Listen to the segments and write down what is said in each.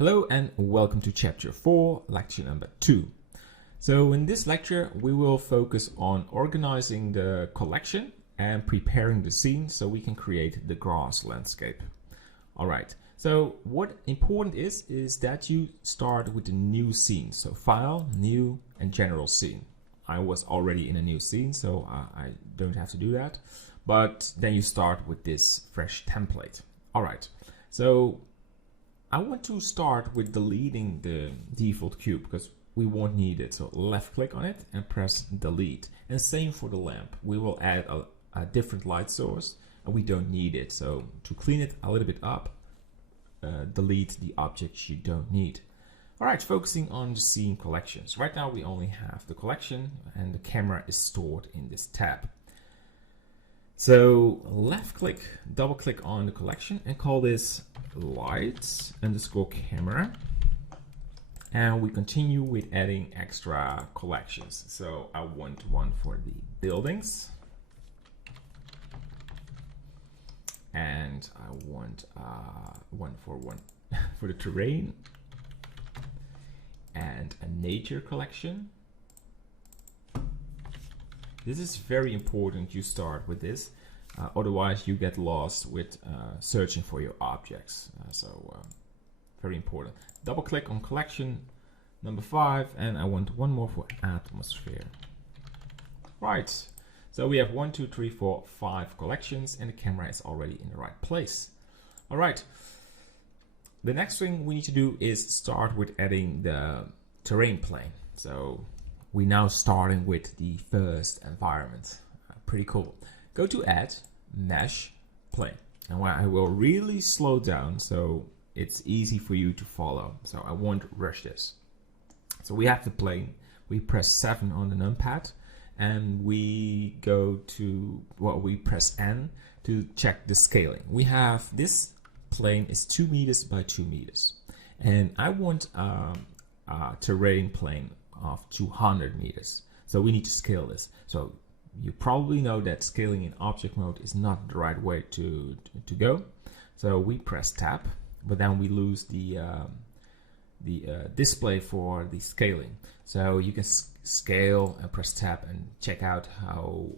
Hello and welcome to chapter 4, lecture number 2. So in this lecture we will focus on organizing the collection and preparing the scene so we can create the grass landscape. Alright, so what important is that you start with a new scene. So file, new and general scene. I was already in a new scene, so I don't have to do that. But then you start with this fresh template. Alright, so I want to start with deleting the default cube because we won't need it. So left click on it and press delete. And same for the lamp. We will add a different light source and we don't need it. So to clean it a little bit up, delete the objects you don't need. All right, focusing on the scene collections. Right now we only have the collection and the camera is stored in this tab. So left click, double click on the collection and call this lights underscore camera. And we continue with adding extra collections. So I want one for the buildings. And I want one for the terrain. And a nature collection. This is very important you start with this, otherwise you get lost with searching for your objects. Very important. Double click on collection number 5 and I want one more for atmosphere. Right, so we have 1, 2, 3, 4, 5 collections and the camera is already in the right place. All right, the next thing we need to do is start with adding the terrain plane. So we're now starting with the first environment. Pretty cool. Go to add mesh plane. And I will really slow down so it's easy for you to follow. So I won't rush this. So we have the plane. We press 7 on the numpad and we go to, we press N to check the scaling. We have this plane is 2 meters by 2 meters. And I want a terrain plane of 200 meters. So we need to scale this. So you probably know that scaling in object mode is not the right way to go. So we press tab, but then we lose the display for the scaling. So you can scale and press tab and check out how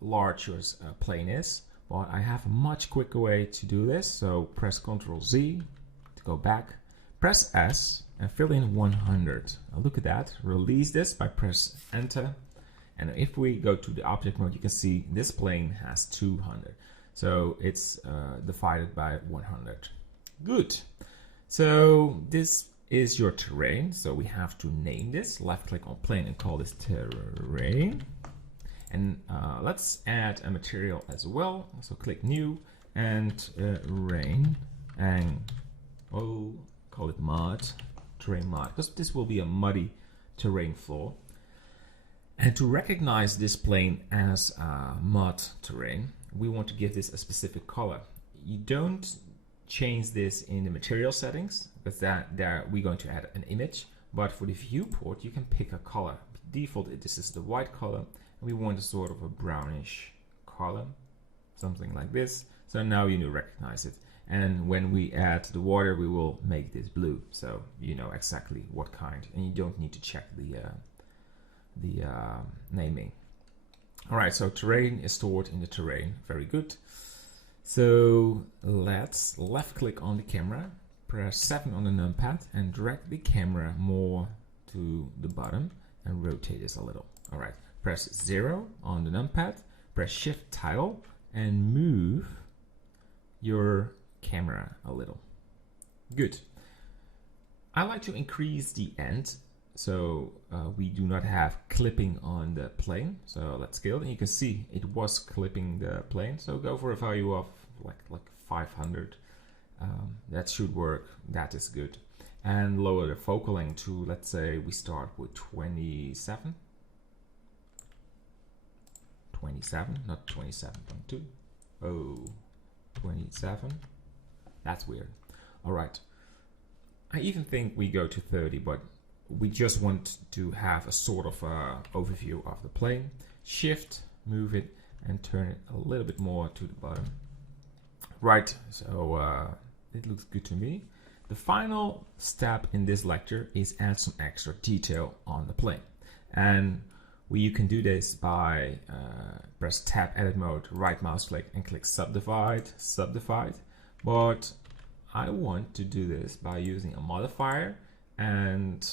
large your plane is. But I have a much quicker way to do this. So press Ctrl Z to go back, press S and fill in 100. Now look at that. Release this by press enter. And if we go to the object mode, you can see this plane has 200. So it's divided by 100. Good. So this is your terrain. So we have to name this. Left click on plane and call this terrain. And let's add a material as well. So click new and rain and call it mud. Terrain mud, because this will be a muddy terrain floor. And to recognize this plane as mud terrain, we want to give this a specific color. You don't change this in the material settings, because there we're going to add an image. But for the viewport, you can pick a color. Default, this is the white color, and we want a sort of a brownish color, something like this. So now you recognize it. And when we add the water, we will make this blue. So you know exactly what kind, and you don't need to check the naming. All right, so terrain is stored in the terrain. Very good. So let's left click on the camera, press 7 on the numpad and drag the camera more to the bottom and rotate this a little. All right, press 0 on the numpad, press shift title and move your camera a little. Good. I like to increase the end so we do not have clipping on the plane. So let's scale it and you can see it was clipping the plane. So go for a value of like 500. That should work. That is good. And lower the focal length to, let's say we start with 27. 27, not 27.2. Oh, 27. That's weird. All right. I even think we go to 30, but we just want to have a sort of overview of the plane. Shift, move it, and turn it a little bit more to the bottom. Right, so it looks good to me. the final step in this lecture is add some extra detail on the plane. And you can do this by press tab edit mode, right mouse click and click subdivide. But I want to do this by using a modifier and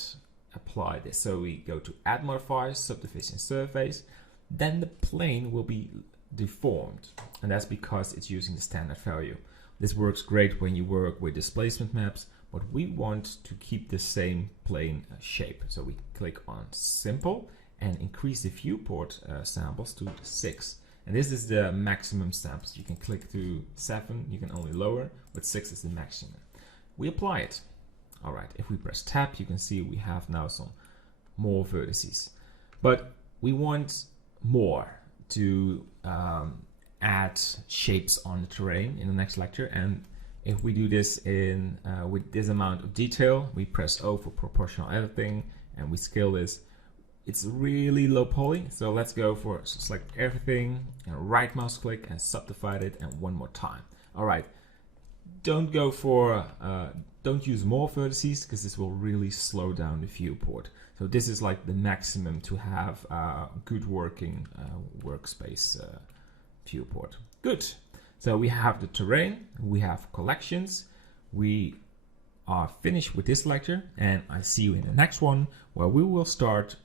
apply this. So we go to add modifier, subdivision surface, then the plane will be deformed, and that's because it's using the standard value. This works great when you work with displacement maps, but we want to keep the same plane shape. So we click on simple and increase the viewport samples to 6. And this is the maximum samples. You can click to 7, you can only lower, but 6 is the maximum. We apply it. All right, if we press tab, you can see we have now some more vertices. But we want more to add shapes on the terrain in the next lecture. And if we do this in with this amount of detail, we press O for proportional editing and we scale this. It's really low poly, so let's go for select everything and right mouse click and subdivide it, and one more time. All right, don't go for don't use more vertices because this will really slow down the viewport. So this is like the maximum to have a good working workspace viewport. Good. So we have the terrain, we have collections, we are finished with this lecture, and I see you in the next one where we will start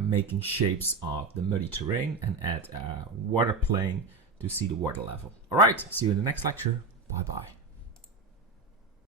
making shapes of the muddy terrain and add a water plane to see the water level. All right, see you in the next lecture. Bye bye.